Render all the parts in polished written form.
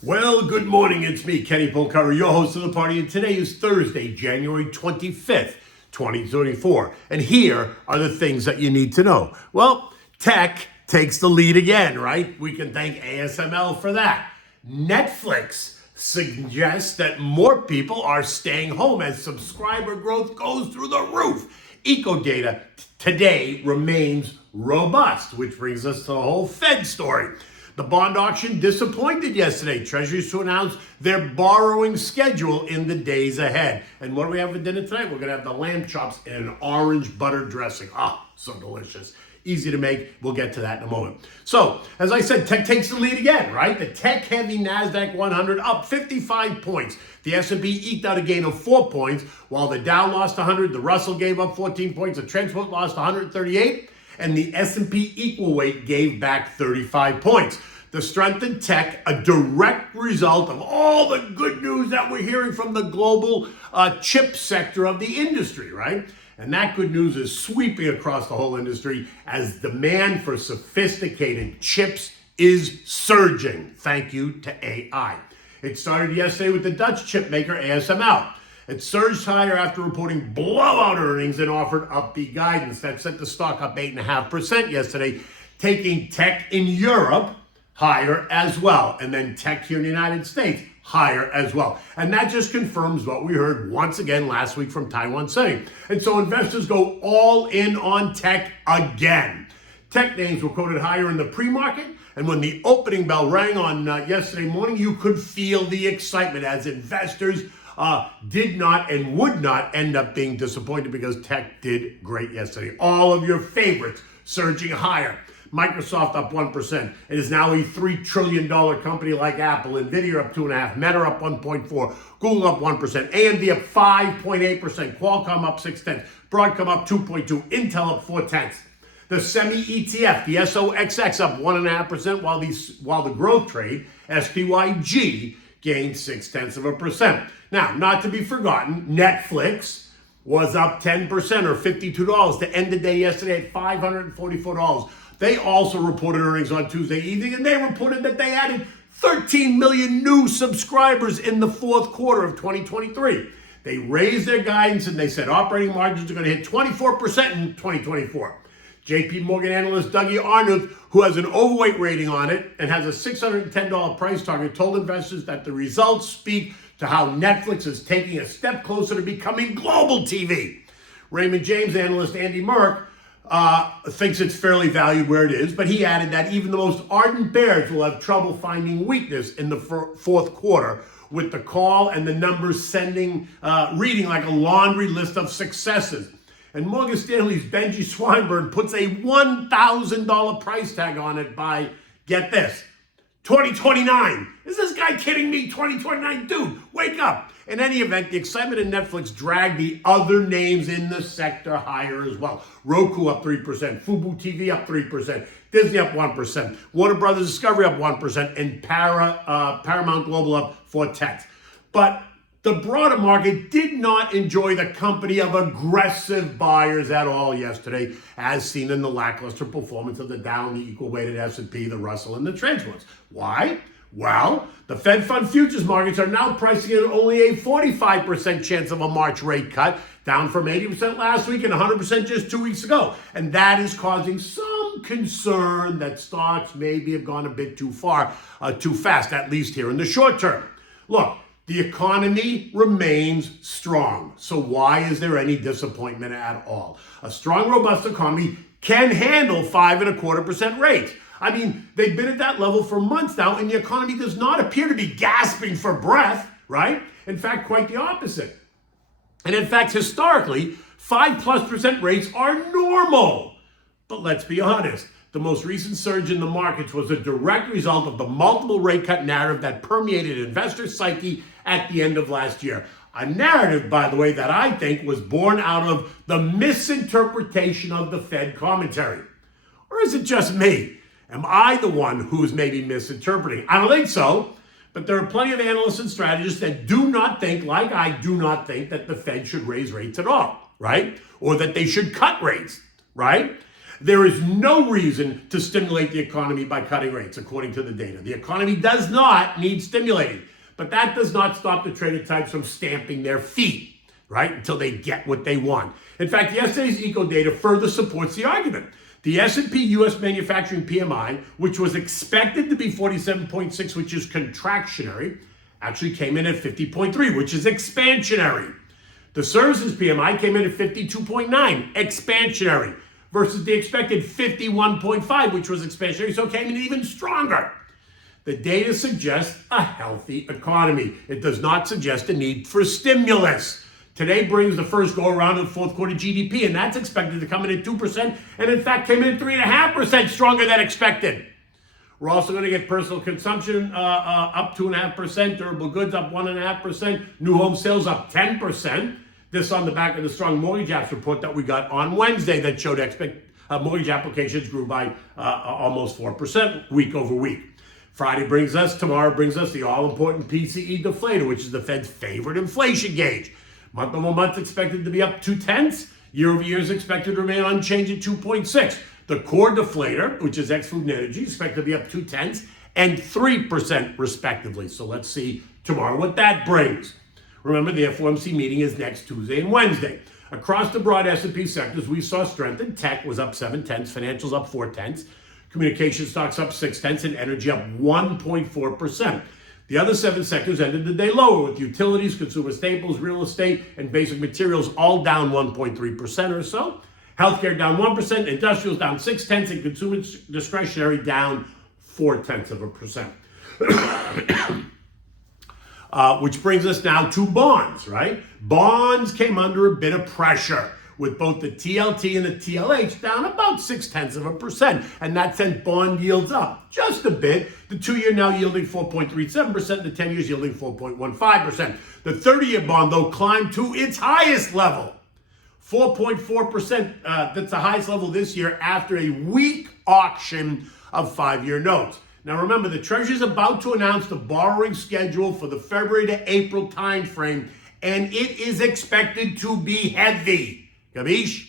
Well, good morning. It's me, Polcari, your host of the party, and today is Thursday, January 25th, 2024. And here are the things that you need to know. Well, tech takes the lead again, right? We can thank ASML for that. Netflix suggests that more people are staying home as subscriber growth goes through the roof. Ecodata today remains robust, which brings us to the whole Fed story. The bond auction disappointed yesterday. Treasuries to announce their borrowing schedule in the days ahead. And what do we have for dinner tonight? We're going to have the lamb chops and an orange butter dressing. So delicious. Easy to make. We'll get to that in a moment. So, as I said, tech takes the lead again, right? The tech-heavy NASDAQ 100 up 55 points. The S&P eked out a gain of 4 points, while the Dow lost 100, the Russell gave up 14 points, the Transport lost 138, and the S&P equal weight gave back 35 points. The strength in tech, a direct result of all the good news that we're hearing from the global chip sector of the industry, right? And that good news is sweeping across the whole industry as demand for sophisticated chips is surging, thank you to AI. It started yesterday with the Dutch chip maker ASML. It surged higher after reporting blowout earnings and offered upbeat guidance. That sent the stock up 8.5% yesterday, taking tech in Europe higher as well. And then tech here in the United States, higher as well. And that just confirms what we heard once again last week from Taiwan Setting. And so investors go all in on tech again. Tech names were quoted higher in the pre-market. And when the opening bell rang on yesterday morning, you could feel the excitement as investors did not and would not end up being disappointed because tech did great yesterday. All of your favorites surging higher. Microsoft up 1%. It is now a $3 trillion company like Apple. Nvidia up 2.5%. Meta up 1.4%. Google up 1%. AMD up 5.8%. Qualcomm up 0.6%. Broadcom up 2.2%. Intel up 0.4%. The semi ETF, the SOXX up 1.5%, while the growth trade, SPYG, gained 0.6%. Now, not to be forgotten, Netflix was up 10% or $52 to end the day yesterday at $544. They also reported earnings on Tuesday evening, and they reported that they added 13 million new subscribers in the fourth quarter of 2023. They raised their guidance, and they said operating margins are going to hit 24% in 2024. JP Morgan analyst Dougie Arnouth, who has an overweight rating on it and has a $610 price target, told investors that the results speak to how Netflix is taking a step closer to becoming global TV. Raymond James analyst Andy Merck thinks it's fairly valued where it is, but he added that even the most ardent bears will have trouble finding weakness in the fourth quarter, with the call and the numbers reading like a laundry list of successes. And Morgan Stanley's Benji Swinburne puts a $1,000 price tag on it by, get this, 2029. Is this guy kidding me? 2029? Dude, wake up. In any event, the excitement in Netflix dragged the other names in the sector higher as well. Roku up 3%, Fubo TV up 3%, Disney up 1%, Warner Brothers Discovery up 1%, and Paramount Global up 4/10. But the broader market did not enjoy the company of aggressive buyers at all yesterday, as seen in the lackluster performance of the Dow, the equal-weighted S&P, the Russell, and the Transports. Why? Well, the Fed fund futures markets are now pricing in only a 45% chance of a March rate cut, down from 80% last week and 100% just 2 weeks ago. And that is causing some concern that stocks maybe have gone a bit too far, too fast, at least here in the short term. Look, the economy remains strong. So why is there any disappointment at all? A strong, robust economy can handle 5.25% rates. I mean, they've been at that level for months now, and the economy does not appear to be gasping for breath, right? In fact, quite the opposite. And in fact, historically, 5+% rates are normal. But let's be honest, the most recent surge in the markets was a direct result of the multiple rate cut narrative that permeated investor psyche at the end of last year. A narrative, by the way, that I think was born out of the misinterpretation of the Fed commentary. Or is it just me? Am I the one who's maybe misinterpreting? I don't think so, but there are plenty of analysts and strategists that do not think, like I do not think, that the Fed should raise rates at all, right? Or that they should cut rates, right? There is no reason to stimulate the economy by cutting rates, according to the data. The economy does not need stimulating, but that does not stop the trader types from stamping their feet, right, until they get what they want. In fact, yesterday's eco data further supports the argument. The S&P U.S. manufacturing PMI, which was expected to be 47.6, which is contractionary, actually came in at 50.3, which is expansionary. The services PMI came in at 52.9, expansionary, versus the expected 51.5, which was expansionary, so it came in even stronger. The data suggests a healthy economy. It does not suggest a need for stimulus. Today brings the first go-around of fourth quarter GDP, and that's expected to come in at 2%, and in fact came in at 3.5% stronger than expected. We're also going to get personal consumption up 2.5%, durable goods up 1.5%, new home sales up 10%. This on the back of the strong mortgage apps report that we got on Wednesday that showed mortgage applications grew by almost 4% week over week. Tomorrow brings us the all-important PCE deflator, which is the Fed's favorite inflation gauge. Month over month expected to be up 0.2. Year over year is expected to remain unchanged at 2.6. The core deflator, which is ex-food and energy, expected to be up 0.2 and 3% respectively. So let's see tomorrow what that brings. Remember, the FOMC meeting is next Tuesday and Wednesday. Across the broad S&P sectors, we saw strength in tech was up 0.7, financials up 0.4, communication stocks up 0.6, and energy up 1.4%. The other 7 sectors ended the day lower, with utilities, consumer staples, real estate, and basic materials all down 1.3% or so. Healthcare down 1%, industrials down 0.6, and consumer discretionary down 0.4%. Which brings us now to bonds, right? Bonds came under a bit of pressure, with both the TLT and the TLH down about 0.6%, and that sent bond yields up just a bit. The 2-year now yielding 4.37%, the 10 years yielding 4.15%. The 30-year bond, though, climbed to its highest level, 4.4%. That's the highest level this year after a weak auction of 5-year notes. Now remember, the Treasury is about to announce the borrowing schedule for the February to April timeframe, and it is expected to be heavy. ̌ķīchī?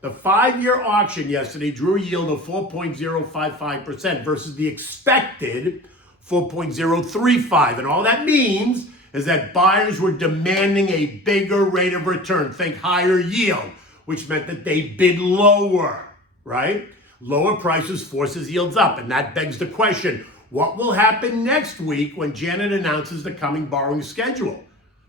The 5-year auction yesterday drew a yield of 4.055% versus the expected 4.035. And all that means is that buyers were demanding a bigger rate of return, think higher yield, which meant that they bid lower, right? Lower prices forces yields up, and that begs the question, what will happen next week when Janet announces the coming borrowing schedule?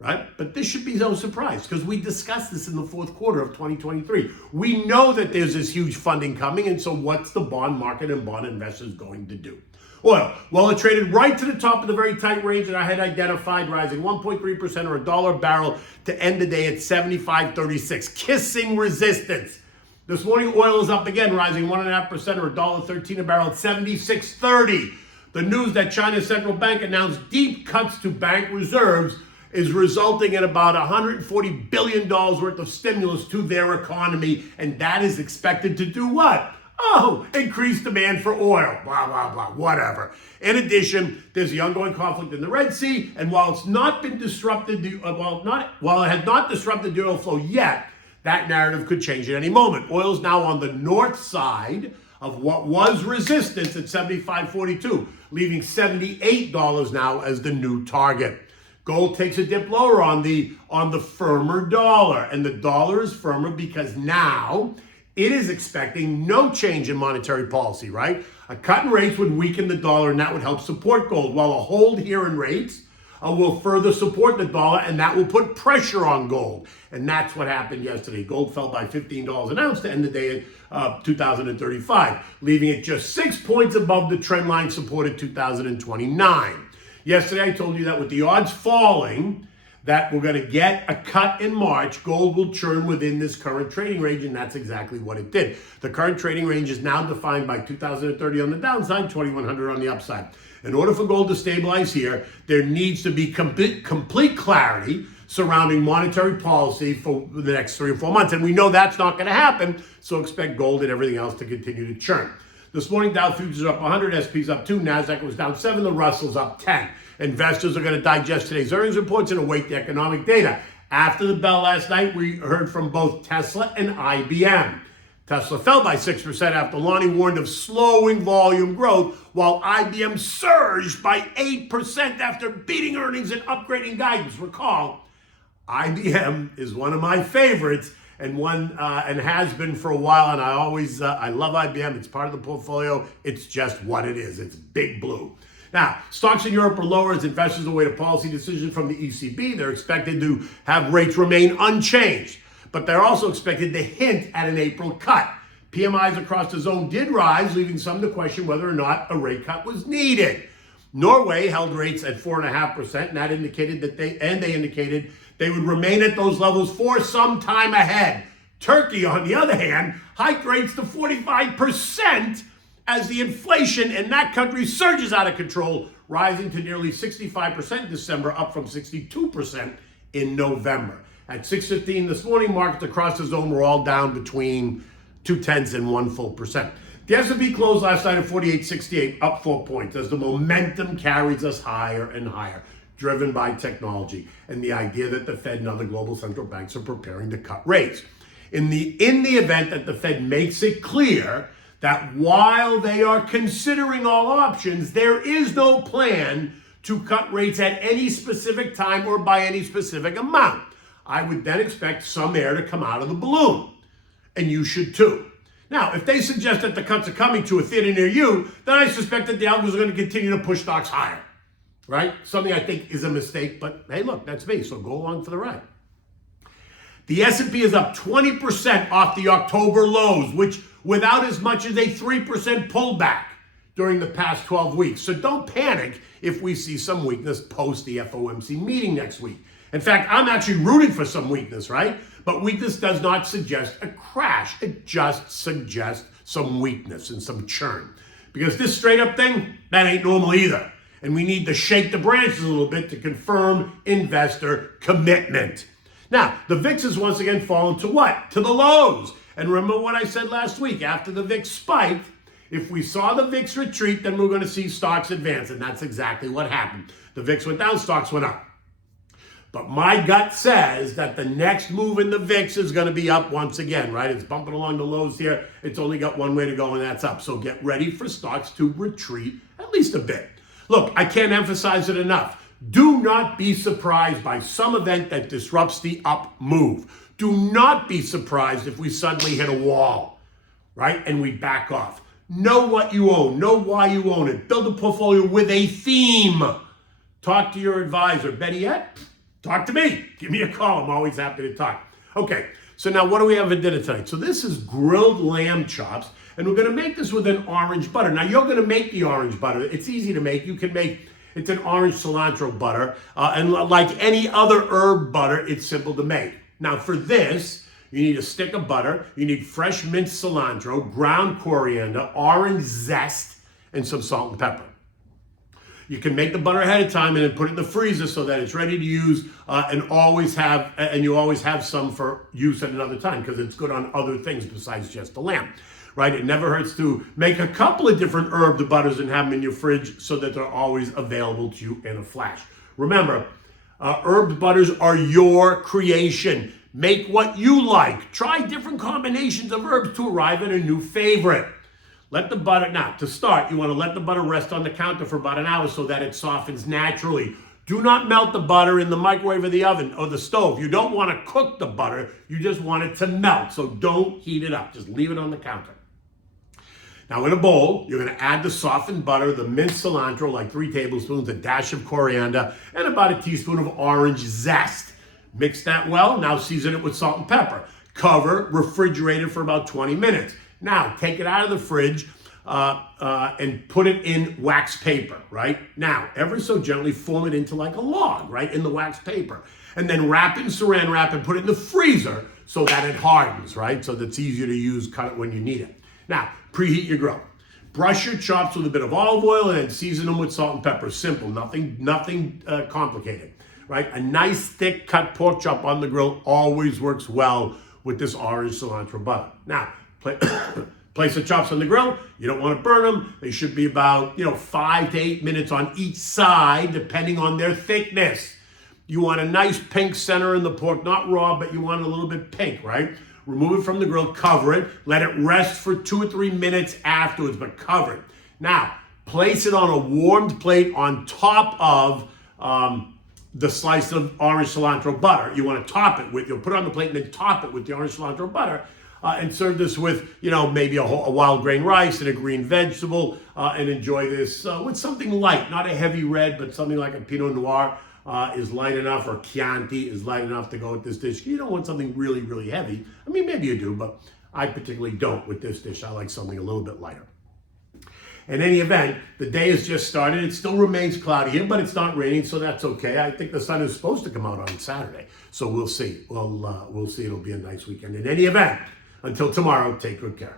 Right? But this should be no surprise because we discussed this in the fourth quarter of 2023. We know that there's this huge funding coming, and so what's the bond market and bond investors going to do? Oil, well, it traded right to the top of the very tight range that I had identified, rising 1.3% or $1 a barrel to end the day at 75.36, kissing resistance. This morning, oil is up again, rising 1.5% or $1.13 a barrel at 76.30. The news that China's central bank announced deep cuts to bank reserves is resulting in about $140 billion worth of stimulus to their economy, and that is expected to do what? Oh, increase demand for oil, blah, blah, blah, whatever. In addition, there's the ongoing conflict in the Red Sea, and while it's not been disrupted, while it has not disrupted the oil flow yet, that narrative could change at any moment. Oil is now on the north side of what was resistance at 75.42, leaving $78 now as the new target. Gold takes a dip lower on the firmer dollar, and the dollar is firmer because now it is expecting no change in monetary policy, right? A cut in rates would weaken the dollar, and that would help support gold, while a hold here in rates will further support the dollar, and that will put pressure on gold. And that's what happened yesterday. Gold fell by $15 an ounce to end the day at 2035, leaving it just 6 points above the trend line support at 2029. Yesterday, I told you that with the odds falling, that we're going to get a cut in March, gold will churn within this current trading range, and that's exactly what it did. The current trading range is now defined by 2030 on the downside, 2100 on the upside. In order for gold to stabilize here, there needs to be complete clarity surrounding monetary policy for the next 3 or 4 months, and we know that's not going to happen, so expect gold and everything else to continue to churn. This morning, Dow futures up 100, S&P's up 2, NASDAQ was down 7, the Russell's up 10. Investors are going to digest today's earnings reports and await the economic data. After the bell last night, we heard from both Tesla and IBM. Tesla fell by 6% after Lonnie warned of slowing volume growth, while IBM surged by 8% after beating earnings and upgrading guidance. Recall, IBM is one of my favorites and has been for a while, and I love IBM. It's part of the portfolio. It's just what it is. It's big blue. Now, stocks in Europe are lower as investors await a policy decision from the ECB. They're expected to have rates remain unchanged, but they're also expected to hint at an April cut. PMIs across the zone did rise, leaving some to question whether or not a rate cut was needed. Norway held rates at 4.5%, and that indicated they indicated they would remain at those levels for some time ahead. Turkey, on the other hand, hiked rates to 45% as the inflation in that country surges out of control, rising to nearly 65% in December, up from 62% in November. At 6:15 this morning, markets across the zone were all down between 0.2 and 1%. The S&P closed last night at 48.68, up 4 points, as the momentum carries us higher and higher, driven by technology and the idea that the Fed and other global central banks are preparing to cut rates. In the event that the Fed makes it clear that while they are considering all options, there is no plan to cut rates at any specific time or by any specific amount, I would then expect some air to come out of the balloon. And you should too. Now, if they suggest that the cuts are coming to a theater near you, then I suspect that the algos are going to continue to push stocks higher, right? Something I think is a mistake, but hey, look, that's me, so go along for the ride. The S&P is up 20% off the October lows, which without as much as a 3% pullback during the past 12 weeks. So don't panic if we see some weakness post the FOMC meeting next week. In fact, I'm actually rooting for some weakness, right? But weakness does not suggest a crash. It just suggests some weakness and some churn. Because this straight up thing, that ain't normal either. And we need to shake the branches a little bit to confirm investor commitment. Now, the VIX has once again fallen to what? To the lows. And remember what I said last week, after the VIX spiked, if we saw the VIX retreat, then we're going to see stocks advance. And that's exactly what happened. The VIX went down, stocks went up. But my gut says that the next move in the VIX is going to be up once again, right? It's bumping along the lows here. It's only got one way to go, and that's up. So get ready for stocks to retreat at least a bit. Look, I can't emphasize it enough. Do not be surprised by some event that disrupts the up move. Do not be surprised if we suddenly hit a wall, right? And we back off. Know what you own. Know why you own it. Build a portfolio with a theme. Talk to your advisor. Better yet, talk to me. Give me a call. I'm always happy to talk. Okay, so now what do we have for dinner tonight? So this is grilled lamb chops, and we're going to make this with an orange butter. Now, you're going to make the orange butter. It's easy to make. You can make, it's an orange cilantro butter, and like any other herb butter, it's simple to make. Now, for this, you need a stick of butter. You need fresh minced cilantro, ground coriander, orange zest, and some salt and pepper. You can make the butter ahead of time and then put it in the freezer so that it's ready to use, and you always have some for use at another time because it's good on other things besides just the lamb, right? It never hurts to make a couple of different herb butters and have them in your fridge so that they're always available to you in a flash. Remember, herb butters are your creation. Make what you like. Try different combinations of herbs to arrive at a new favorite. Let the butter, now to start, you want to let the butter rest on the counter for about an hour so that it softens naturally. Do not melt the butter in the microwave or the oven or the stove. You don't want to cook the butter, you just want it to melt. So don't heat it up, just leave it on the counter. Now in a bowl, you're going to add the softened butter, the minced cilantro, like 3 tablespoons, a dash of coriander, and about a teaspoon of orange zest. Mix that well, now season it with salt and pepper. Cover, refrigerate it for about 20 minutes. Now, take it out of the fridge and put it in wax paper, right? Now, ever so gently form it into like a log, right, in the wax paper. And then wrap it in saran wrap and put it in the freezer so that it hardens, right? So that's easier to use, cut it when you need it. Now, preheat your grill. Brush your chops with a bit of olive oil and then season them with salt and pepper. Simple, nothing complicated, right? A nice thick cut pork chop on the grill always works well with this orange cilantro butter. Now, place the chops on the grill. You don't want to burn them. They should be about 5 to 8 minutes on each side, depending on their thickness. You want a nice pink center in the pork, not raw, but you want it a little bit pink, right? remove it from the grill, cover it, let it rest for 2 or 3 minutes afterwards, but cover it. Now, place it on a warmed plate on top of the slice of orange cilantro butter. You want to top it with, you'll put it on the plate and then top it with the orange cilantro butter. And serve this with, maybe a wild grain rice and a green vegetable, and enjoy this with something light, not a heavy red, but something like a Pinot Noir is light enough, or Chianti is light enough to go with this dish. You don't want something really, really heavy. I mean, maybe you do, but I particularly don't with this dish. I like something a little bit lighter. In any event, the day has just started. It still remains cloudy here, but it's not raining, so that's okay. I think the sun is supposed to come out on Saturday, so we'll see. We'll see. It'll be a nice weekend. In any event, until tomorrow, take good care.